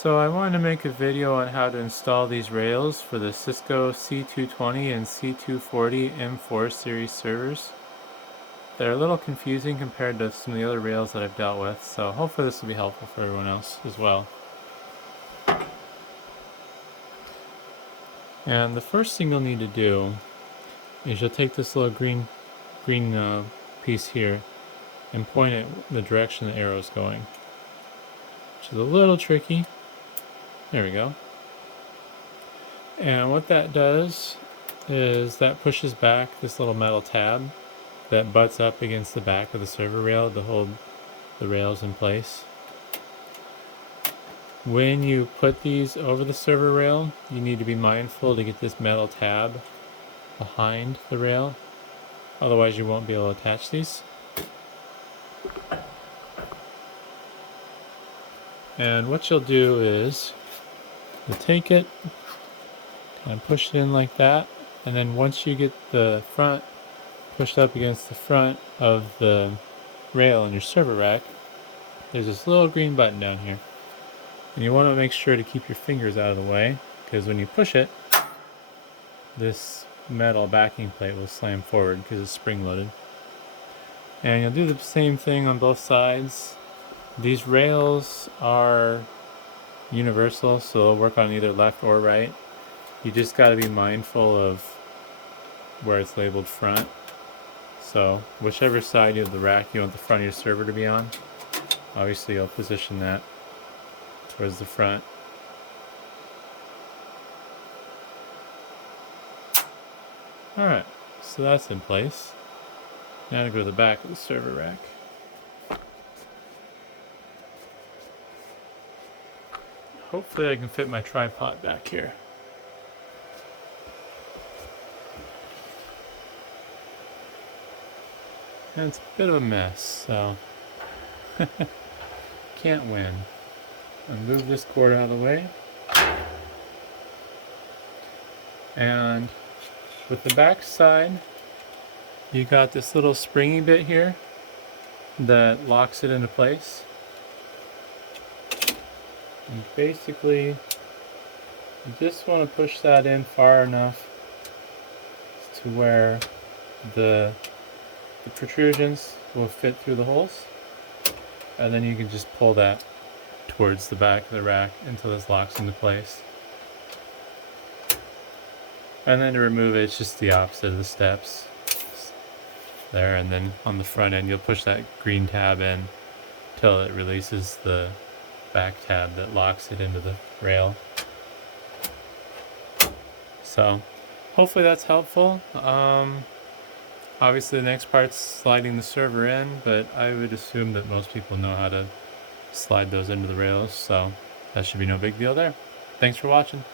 So I wanted to make a video on how to install these rails for the Cisco C220 and C240 M4 series servers. They're a little confusing compared to some of the other rails that I've dealt with, so hopefully this will be helpful for everyone else as well. And the first thing you'll need to do is you'll take this little green piece here and point it the direction the arrow is going, which is a little tricky. There we go. And what that does is that pushes back this little metal tab that butts up against the back of the server rail to hold the rails in place. When you put these over the server rail, you need to be mindful to get this metal tab behind the rail, otherwise you won't be able to attach these. And what you'll do is you'll take it and push it in like that, and then once you get the front pushed up against the front of the rail in your server rack, there's this little green button down here. And you want to make sure to keep your fingers out of the way, because when you push it, this metal backing plate will slam forward because it's spring-loaded. And you'll do the same thing on both sides. These rails are universal, so they'll work on either left or right. You just got to be mindful of where it's labeled front. So whichever side of the rack you want the front of your server to be on, obviously you'll position that towards the front. Alright, so that's in place. Now to go to the back of the server rack. Hopefully I can fit my tripod back here. And it's a bit of a mess, so can't win. I'll move this cord out of the way. And with the back side, you got this little springy bit here that locks it into place. And basically, you just want to push that in far enough to where the protrusions will fit through the holes, and then you can just pull that towards the back of the rack until this locks into place. And then to remove it, it's just the opposite of the steps there, and then on the front end you'll push that green tab in until it releases the back tab that locks it into the rail. So hopefully that's helpful. Obviously the next part's sliding the server in, but I would assume that most people know how to slide those into the rails, so that should be no big deal there. Thanks for watching.